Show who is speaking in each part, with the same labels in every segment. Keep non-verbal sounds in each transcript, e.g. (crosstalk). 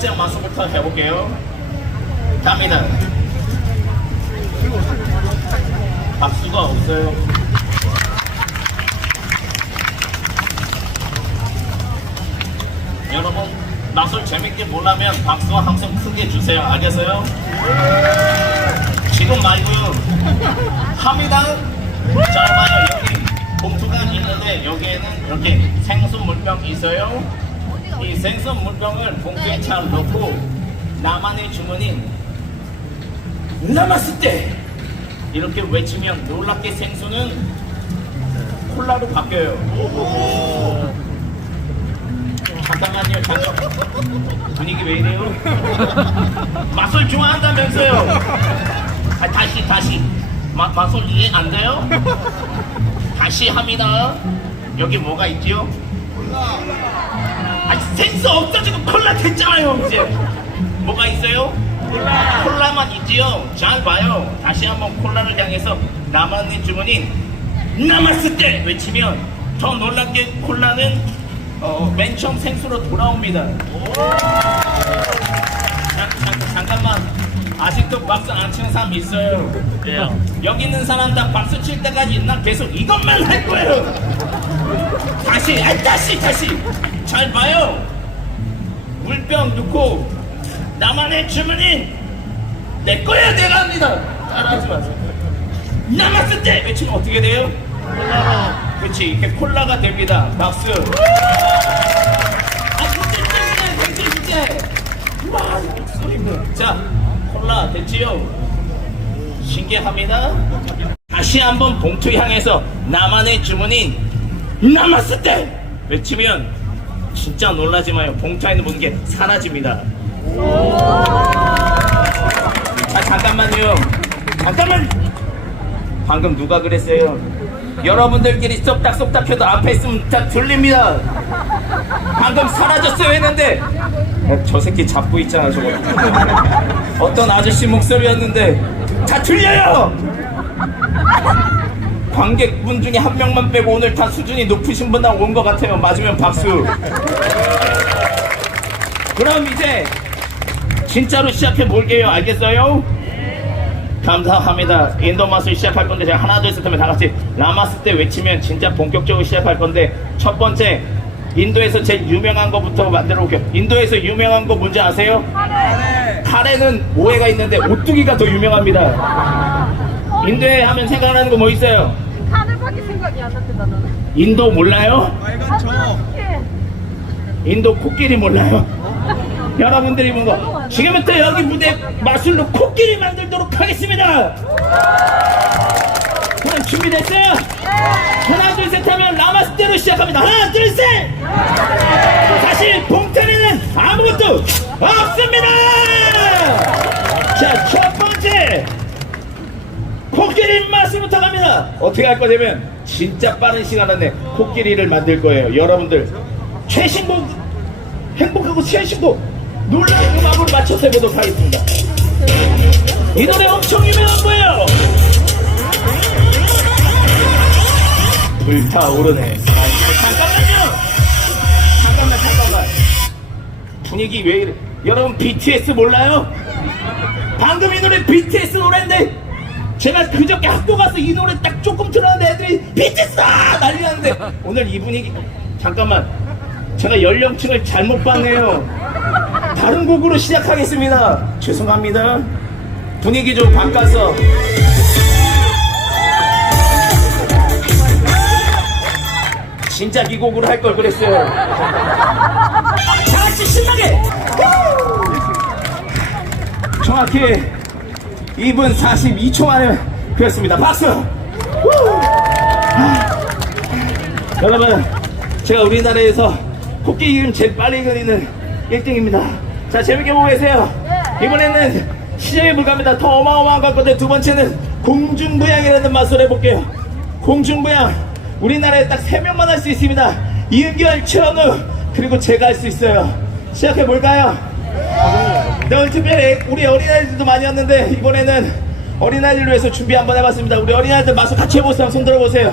Speaker 1: 첫 번째 마술부터 해볼게요. 갑니다. 박수가 없어요. 여러분 마술 재밌게 보려면 박수 항상 크게 주세요. 알겠어요? 지금 말고요. 합니다. 자 봐요. 여기 봉투가 있는데 여기에는 이렇게 생수 물병 있어요 이 생수 물병을 봉투에 잘 넣고 나만의 주문인 남았을 때 이렇게 외치면 놀랍게 생수는 콜라로 바뀌어요 잠깐만요 잠깐 분위기 왜 이래요? 맛을 좋아한다면서요 아, 다시 다시 마, 맛을 이해 안 돼요? 다시 합니다 여기 뭐가 있죠? 아 센스 없어지고 콜라 됐잖아요 이제. 뭐가 있어요? 콜라. 콜라만 있지요? 잘 봐요. 다시 한번 콜라를 향해서 나만의 주문인 남았을 때 외치면 더 놀랍게 콜라는 어, 맨 처음 생수로 돌아옵니다. 잠, 잠, 잠깐만. 아직도 박수 안 치는 사람 있어요.
Speaker 2: 그래요.
Speaker 1: 여기 있는 사람 다 박수 칠 때까지 나 계속 이것만 할 거예요 다시 아 다시 다시. 잘 봐요. 물병 넣고 나만의 주문인 내 거야 내가 합니다. 따라하지 마세요. 남았을 때 외치면 어떻게 돼요? 그렇지 이렇게 콜라가 됩니다. 박수. 아 진짜 짱이네 진짜 진짜. 와 목소리가 자 콜라 됐지요? 신기합니다. 다시 한번 봉투 향해서 나만의 주문인 남았을 때! 외치면 진짜 놀라지 마요. 봉투에 있는 모든 게 사라집니다. 아 잠깐만요. 잠깐만! 방금 누가 그랬어요? 여러분들끼리 쏙닥쏙닥 해도 앞에 있으면 다 들립니다. 방금 사라졌어요 했는데 야, 저 새끼 잡고 있잖아 저거. 어떤 아저씨 목소리였는데 다 들려요 관객분 중에 한 명만 빼고 오늘 다 수준이 높으신 분온것 같아요. 맞으면 박수. 그럼 이제 진짜로 시작해 볼게요. 알겠어요? 감사합니다. 인도 맛을 시작할 건데 제가 하나 둘셋 하면 다 같이 라마스 때 외치면 진짜 본격적으로 시작할 건데 첫 번째 인도에서 제일 유명한 거부터 만들어 볼게요. 인도에서 유명한 거 뭔지 아세요? 카레는 오해가 있는데 오뚜기가 더 유명합니다. 인도에 하면 생각나는 거 뭐 있어요?
Speaker 3: 하늘밖에 생각이 안 났다 나는.
Speaker 1: 인도 몰라요?
Speaker 2: 빨간 저.
Speaker 1: 인도 코끼리 몰라요? 여러분들이 뭔가 지금부터 여기 무대 마술로 코끼리 만들도록 하겠습니다. 그럼 준비됐어요? 하나 둘 셋 하면 라마스대로 시작합니다. 하나 둘 셋. 사실 봉탄에는 아무것도 없습니다. 자 첫 번째 마술부터 갑니다. 어떻게 할 거냐면 진짜 빠른 시간 안에 코끼리를 만들 거예요. 여러분들 최신곡 행복하고 최신곡 놀라운 음악으로 맞춰서 해보도록 하겠습니다. 이 노래 엄청 유명한 거예요. 불타오르네. 잠깐만요. 잠깐만 잠깐만. 분위기 왜 이래? 여러분 BTS 몰라요? 방금 이 노래 BTS 노래인데 제가 그저께 학교 가서 이 노래 딱 조금 들었는데 애들이 아! 난리 났는데 오늘 이 분위기 잠깐만 제가 연령층을 잘못 봤네요. 다른 곡으로 시작하겠습니다. 죄송합니다. 분위기 좀 바꿔서. 진짜 이 곡으로 할 걸 그랬어요. 다 같이 신나게! 정확히 2분 42초 만에 그렸습니다. 박수! 여러분, 제가 우리나라에서 코끼리 그림 제일 빨리 그리는 1등입니다. 자, 재밌게 보고 계세요. 이번에는 시장에 불과합니다. 더 어마어마한 것 같거든요. 두 번째는 공중부양이라는 맛을 해볼게요. 공중부양. 우리나라에 딱세 명만 할 수 있습니다. 이은결, 최현우, 그리고 제가 할 수 있어요. 시작해 볼까요? 네, 오늘 특별히 우리 어린아이들도 많이 왔는데 이번에는 어린아이들을 위해서 준비 한번 해봤습니다. 우리 어린아이들 마술 같이 해보세요. 손 들어보세요.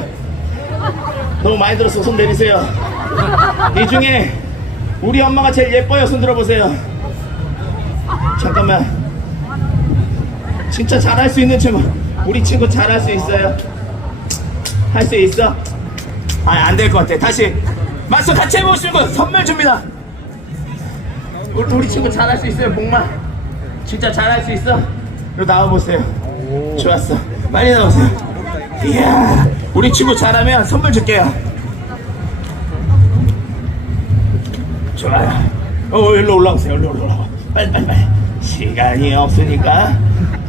Speaker 1: 너무 많이 들었어. 손 내리세요. 이 중에 우리 엄마가 제일 예뻐요. 손 들어보세요. 잠깐만. 진짜 잘할 수 있는 친구. 우리 친구 잘할 수 있어요. 할 수 있어? 아, 안 될 것 같아. 다시. 맞서 같이 거 선물 줍니다. 우리, 우리 친구 잘할 수 있어요, 복마? 진짜 잘할 수 있어? 이리 나와보세요. 좋았어. 빨리 나오세요. 이야, 우리 친구 잘하면 선물 줄게요. 좋아요. 어, 일로 올라오세요. 일로 올라와. 빨리, 빨리, 빨리. 시간이 없으니까.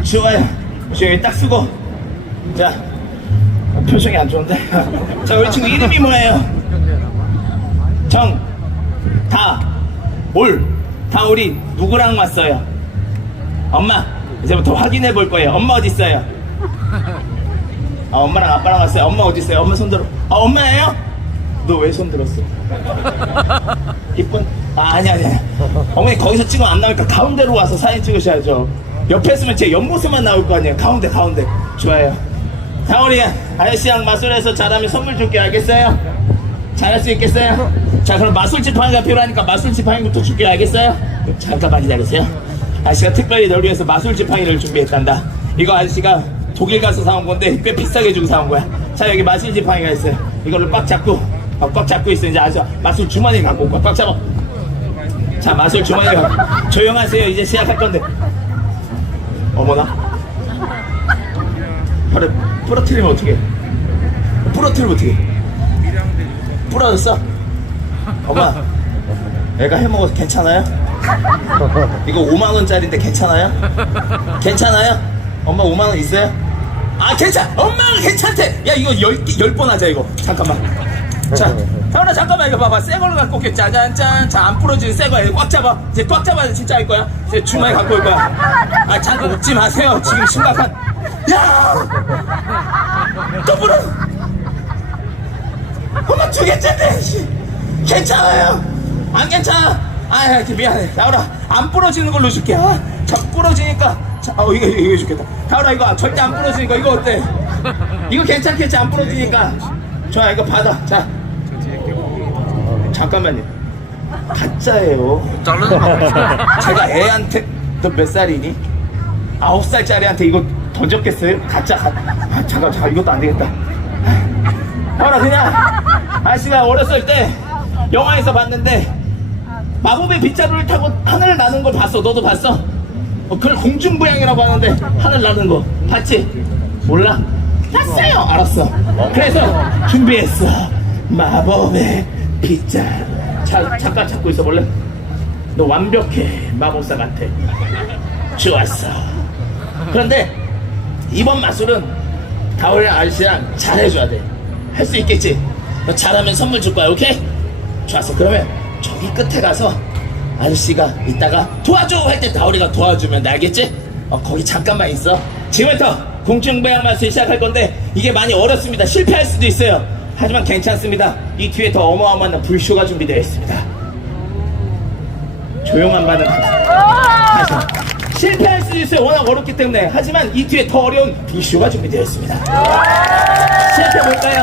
Speaker 1: 좋아요. 저기 딱 쓰고. 자, 어, 표정이 안 좋은데. (laughs) 자, 우리 친구 이름이 뭐예요? 정, 다, 올. 다 우리 누구랑 왔어요? 엄마. 이제부터 확인해 볼 거예요. 엄마 어디 있어요? 아, 엄마랑 아빠랑 왔어요. 엄마 어디 있어요? 엄마 손 들어. 아, 엄마예요? 너 왜 손 들었어? 이쁜? 아, 아니, 아니. 어머니 거기서 찍으면 안 나오니까 가운데로 와서 사진 찍으셔야죠. 옆에 있으면 제 옆모습만 나올 거 아니에요. 가운데, 가운데. 좋아요. 자, 우리 아저씨랑 마술해서 잘하면 선물 줄게, 알겠어요? 잘할 수 있겠어요? 자, 그럼 마술 지팡이가 필요하니까 마술 지팡이부터 줄게, 알겠어요? 잠깐만 기다리세요. 아저씨가 특별히 널 위해서 마술 지팡이를 준비했단다. 이거 아저씨가 독일 가서 사온 건데 꽤 비싸게 주고 사온 거야. 자, 여기 마술 지팡이가 있어요. 이걸로 꽉 잡고, 어, 꽉 잡고 있어. 이제 아저씨 마술 주머니 갖고 올 거야. 꽉 잡아. 자, 마술 주머니 갖고. 조용하세요. 이제 시작할 건데. 어머나. 혀를 부러뜨리면 어떡해. 부러뜨리면 어떡해. 부러졌어? 엄마, 애가 해먹어서 괜찮아요? 이거 5만 원짜리인데 괜찮아요? 괜찮아요? 엄마 5만 원 있어요? 아 괜찮. 엄마가 괜찮대. 야 이거 열열번 하자 이거. 잠깐만. 자, 태훈아 잠깐만 이거 봐봐. 새 걸로 갖고 올게. 짜잔짠. 자안 부러지는 새 거. 꽉 잡아. 이제 꽉 잡아야 진짜 할 거야. 이제 주머니 갖고 올 거야. 아 잠깐 웃지 마세요. 지금 심각한. 야! 또 부러. 엄마 씨. 괜찮아요. 안 괜찮아? 아 미안해. 다울아 안 부러지는 걸로 줄게. 아, 자 부러지니까. 자, 어 이거 이거 줄겠다. 다울아 이거. 절대 안 부러지니까. 이거 어때? 이거 괜찮겠지? 안 부러지니까. 좋아 이거 받아. 자. 잠깐만요. 가짜예요.
Speaker 2: 자르지 마.
Speaker 1: 제가 애한테 너 몇 살이니? 아홉 살짜리한테 이거 던졌겠어요? 가짜 가. 아, 잠깐 잠깐 이것도 안 되겠다. 봐라 그냥. 아씨가 어렸을 때 영화에서 봤는데 마법의 빗자루를 타고 하늘을 나는 걸 봤어. 너도 봤어? 어, 그걸 공중부양이라고 하는데 하늘 나는 거 봤지? 몰라? 봤어요. 알았어. 그래서 준비했어. 마법의 빗자루. 자, 잠깐 잡고 있어 볼래? 너 완벽해 마법사 같아 좋았어 그런데 이번 마술은 다올이랑 아저씨랑 잘해줘야 돼할 수 있겠지 너 잘하면 선물 줄 거야 오케이? 좋았어 그러면 저기 끝에 가서 아저씨가 이따가 도와줘 할 때 다올이가 도와주면 돼 알겠지? 어 거기 잠깐만 있어 지금부터 공중부양 마술 시작할 건데 이게 많이 어렵습니다 실패할 수도 있어요 하지만 괜찮습니다 이 뒤에 더 어마어마한 불쇼가 준비되어 있습니다 조용한 반응. 다시. 실패할 수도 있어요. 워낙 어렵기 때문에. 하지만 이 뒤에 더 어려운 비쇼가 준비되어 있습니다. 시작해 볼까요?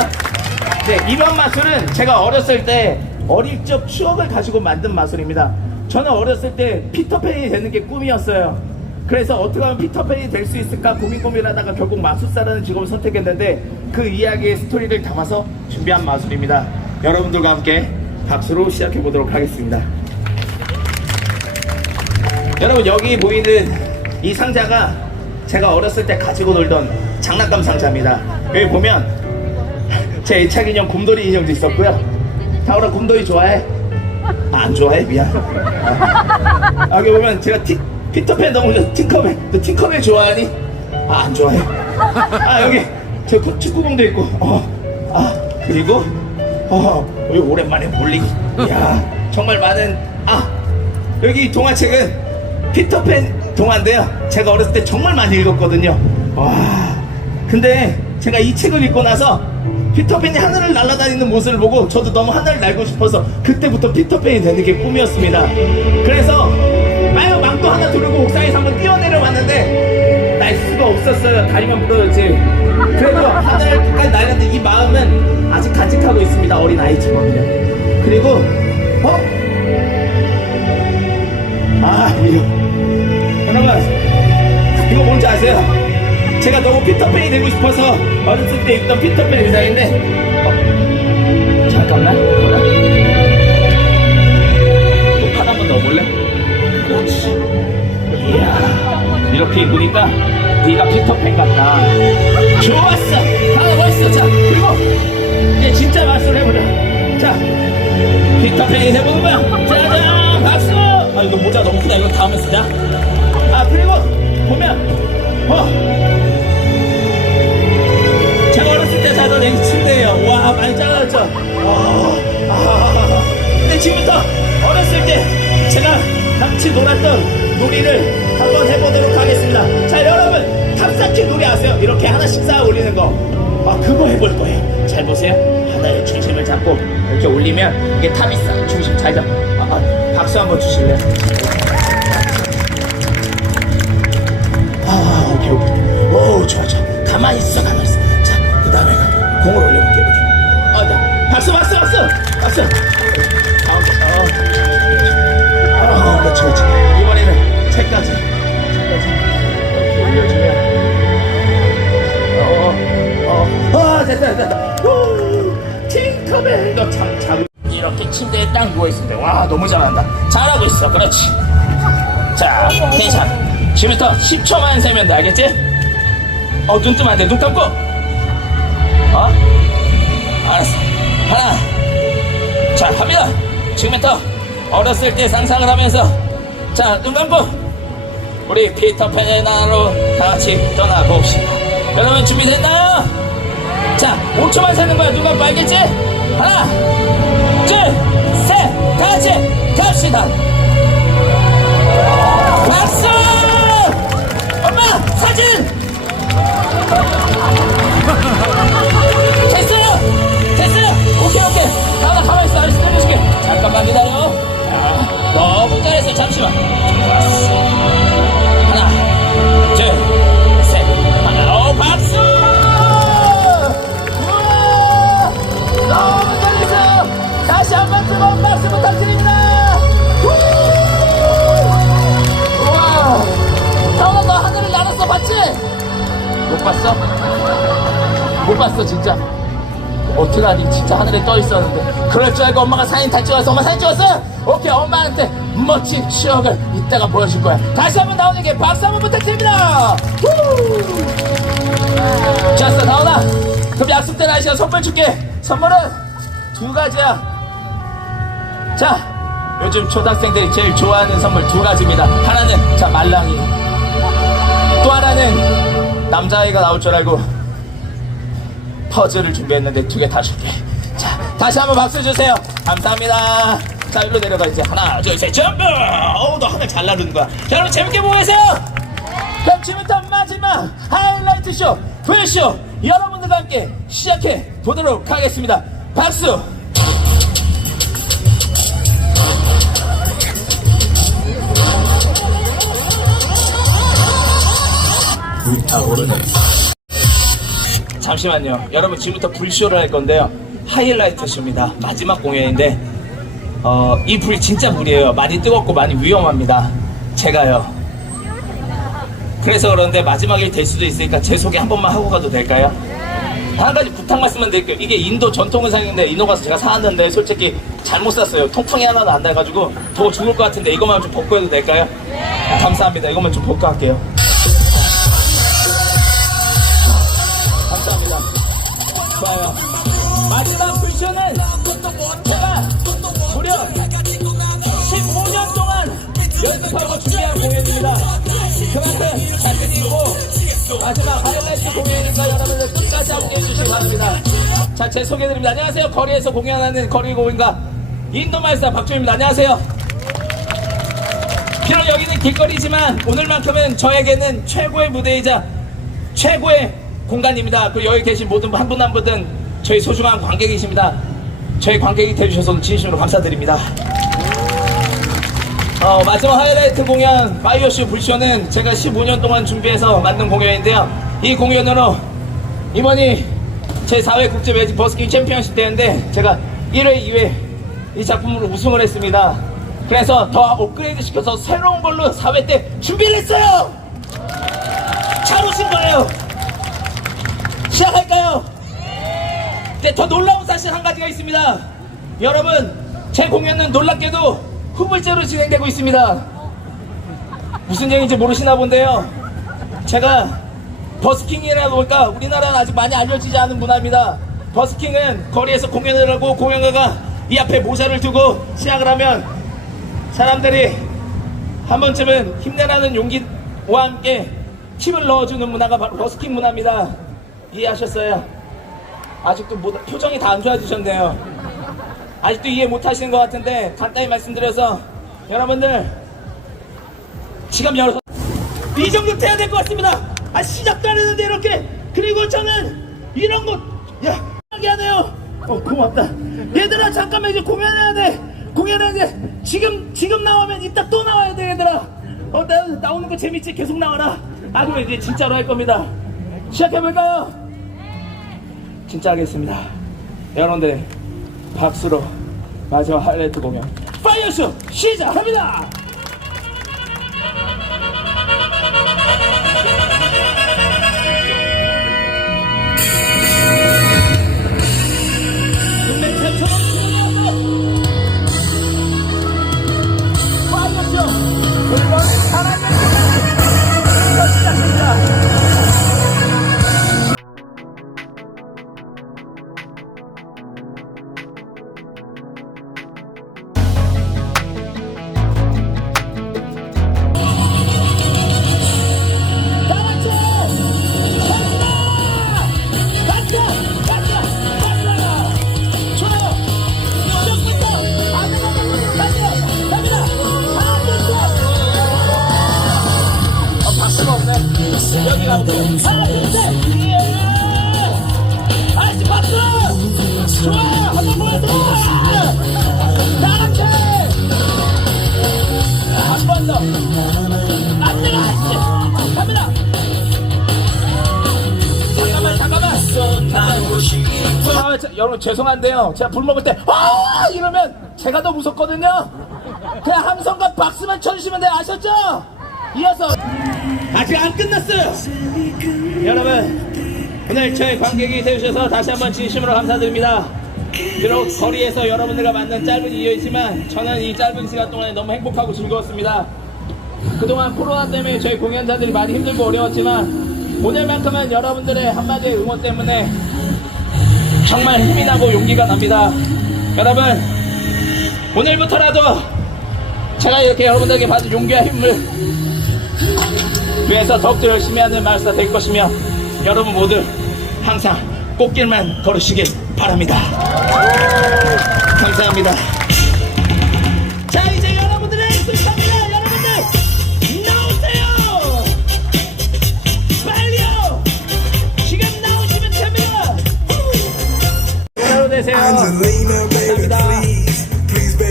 Speaker 1: 네, 이번 마술은 제가 어렸을 때 어릴 적 추억을 가지고 만든 마술입니다. 저는 어렸을 때 피터팬이 되는 게 꿈이었어요. 그래서 어떻게 하면 피터팬이 될 수 있을까 고민 고민하다가 결국 마술사라는 직업을 선택했는데 그 이야기의 스토리를 담아서 준비한 마술입니다. 여러분들과 함께 박수로 시작해 보도록 하겠습니다. 여러분 여기 보이는 이 상자가 제가 어렸을 때 가지고 놀던 장난감 상자입니다. 여기 보면 제 애착 인형 곰돌이 인형도 있었고요. 타오라 곰돌이 좋아해? 아, 안 좋아해? 미안. 아, 여기 보면 제가 티, 피터팬 좋아. 팅커맨. 너 팅커맨 좋아하니? 아, 안 좋아해. 아, 여기 제 구- 축구공도 있고. 어, 아, 그리고 어, 여기 오랜만에 볼링. 이야, 정말 많은 아, 여기 동화책은 피터팬 동화인데요. 제가 어렸을 때 정말 많이 읽었거든요. 와, 근데 제가 이 책을 읽고 나서 피터팬이 하늘을 날아다니는 모습을 보고 저도 너무 하늘을 날고 싶어서 그때부터 피터팬이 되는 게 꿈이었습니다. 그래서 아유 망토 하나 두르고 옥상에서 한번 뛰어내려 봤는데 날 수가 없었어요. 다리만 부러졌지. 그래도 하늘까지 날렸는데 이 마음은 아직 간직하고 있습니다. 어린 아이처럼요. 그리고 어? 아 이거 여러분 이거 뭔지 아세요? 제가 너무 피터팬이 되고 싶어서 어렸을 때 입던 피터팬 의상인데. 어? 잠깐만? 또판 한번 넣어볼래? 그렇지. 이야 이렇게 입으니까 네가 피터팬 같다. 좋았어. 하나 멋있어. 자 그리고 이제 진짜 맛을 해보자. 자 피터팬이 돼보는 거야. 짜잔 박수! 아 이거 모자 너무 크다. 이거 다음에 쓰자. 아 그리고 보면 어 와 많이 작아졌죠 어, 아, 근데 지금부터 어렸을 때 제가 같이 놀았던 놀이를 한번 해보도록 하겠습니다 자 여러분 탑쌓기 놀이 아세요? 이렇게 하나씩 쌓아 올리는 거아 그거 해볼 거예요 잘 보세요 하나의 중심을 잡고 이렇게 올리면 이게 탑이 쌓 중심 잘 잡. 아, 아, 박수 한번 주실래요? 아, 오케이, 오케이. 오, 좋아, 좋아. 가만히 있어, 가만히 있어. 자, 그 다음에 공을 이렇게. 어, 자, 박수, 박수, 박수! 박수! 가운데, 어. 어, 그렇지. 이번에는. 채까지. 이렇게 올려주면. 어, 어, 어. 아, 됐다, 됐다. 후, 팅커벨. 너 참, 잘. 이렇게 침대에 딱 누워있는데. 와, 너무 잘한다. 잘하고 있어, 그렇지. 자, 괜찮아. 지금부터 10초만 세면 돼, 알겠지? 어, 눈 뜨면 안 돼, 눈 감고! 어? 알았어. 하나. 자, 갑니다. 지금부터 어렸을 때 상상을 하면서, 자, 눈 감고! 우리 피터팬의 나라로 다 같이 떠나봅시다. 여러분 준비됐나요? 자, 5초만 세는 거야. 눈 감고 알겠지? 하나, 둘, 셋, 다 같이 갑시다. 봤어? 못 봤어 진짜 어떡하니 진짜 하늘에 떠 있었는데 그럴 줄 알고 엄마가 사진 다 찍어서 엄마 사진 찍었어? 오케이 엄마한테 멋진 추억을 이따가 보여줄 거야 다시 한번 나오는 게 박수 한번 부탁드립니다 후! 좋았어 나오나 그럼 약속된 아저씨가 선물 줄게 선물은 두 가지야 자, 요즘 초등학생들이 제일 좋아하는 선물 두 가지입니다. 하나는 자 말랑이, 또 하나는 남자아이가 나올 줄 알고 퍼즐을 준비했는데 두 개 다 줄게. 자, 다시 한번 박수 주세요. 감사합니다. 자, 일로 내려가 이제 하나, 둘, 셋, 점프! 어우, 너 하늘 잘 나르는 거야. 자, 여러분 재밌게 보고 계세요. 그럼 지금부터 마지막 하이라이트 쇼, 풀쇼 여러분들과 함께 시작해 보도록 하겠습니다. 박수! 잠시만요. 여러분 지금부터 불쇼를 할 건데요. 하이라이트 쇼입니다. 마지막 공연인데 어, 이 불이 진짜 불이에요. 많이 뜨겁고 많이 위험합니다. 제가요. 그래서 그런데 마지막이 될 수도 있으니까 제 소개 한 번만 하고 가도 될까요? 한 가지 부탁 말씀만 드릴게요. 이게 인도 전통 의상인데 인도 가서 제가 사왔는데 솔직히 잘못 샀어요. 통풍이 하나도 안 나가지고 더 죽을 것 같은데 이것만 좀 벗고 해도 될까요? 감사합니다. 이것만 좀 벗고 할게요. 연습하고 준비한 공연입니다. 그만큼 자신 있고 마지막 하이라이트 공연이니까 여러분들 끝까지 함께 해 주시기 바랍니다. 자, 제 소개드립니다. 안녕하세요. 거리에서 공연하는 거리 고인가 인도 마이스터 박주입니다. 안녕하세요. 비록 여기는 길거리지만 오늘만큼은 저에게는 최고의 무대이자 최고의 공간입니다. 그리고 여기 계신 모든 한 분 한 분은 저희 소중한 관객이십니다. 저희 관객이 되주셔서 진심으로 감사드립니다. 어, 마지막 하이라이트 공연 파이어쇼 불쇼는 제가 15년 동안 준비해서 만든 공연인데요. 이 공연으로 이번이 제 4회 국제 매직 버스킹 챔피언십 대회인데 제가 1회, 2회 이 작품으로 우승을 했습니다. 그래서 더 업그레이드 시켜서 새로운 걸로 4회 때 준비를 했어요. 잘 오신 거예요. 시작할까요? 이제 더 놀라운 사실 한 가지가 있습니다. 여러분, 제 공연은 놀랍게도 후불제로 진행되고 있습니다. 무슨 얘기인지 모르시나 본데요. 제가 버스킹이라고 볼까 우리나라는 아직 많이 알려지지 않은 문화입니다. 버스킹은 거리에서 공연을 하고 공연가가 이 앞에 모자를 두고 시작을 하면 사람들이 한 번쯤은 힘내라는 용기와 함께 힘을 넣어주는 문화가 바로 버스킹 문화입니다. 이해하셨어요? 아직도 못- 표정이 다 안 좋아지셨네요. 아직도 이해 못 하시는 것 같은데 간단히 말씀드려서 여러분들 지금 열어서 이 정도 돼야 될 것 같습니다. 아 시작도 안 했는데 이렇게 그리고 저는 이런 거야 하게 하네요. 어 고맙다. 얘들아 잠깐만 이제 공연해야 돼. 공연해야 돼. 지금 지금 나오면 이따 또 나와야 돼 얘들아. 어 나, 나오는 거 재밌지 계속 나와라. 아 그럼 이제 진짜로 할 겁니다. 시작해 볼까요? 진짜 하겠습니다. 여러분들 박수로 마지막 하이라이트 공연 파이어쇼 시작합니다. 여러분 죄송한데요. 제가 불 먹을 때 아! 이러면 제가 더 무섭거든요. 그냥 함성과 박수만 쳐주시면 돼요. 아셨죠? 이어서. 아직 안 끝났어요. 여러분 오늘 저희 관객이 되주셔서 다시 한번 진심으로 감사드립니다. 비록 거리에서 여러분들과 만난 짧은 이유이지만 저는 이 짧은 시간 동안에 너무 행복하고 즐거웠습니다. 그동안 코로나 때문에 저희 공연자들이 많이 힘들고 어려웠지만 오늘만큼은 여러분들의 한마디의 응원 때문에 정말 힘이 나고 용기가 납니다. 여러분 오늘부터라도 제가 이렇게 여러분들에게 받은 용기와 힘을 위해서 더욱더 열심히 하는 말사 될 것이며 여러분 모두 항상 꽃길만 걸으시길 바랍니다. 감사합니다. kinds of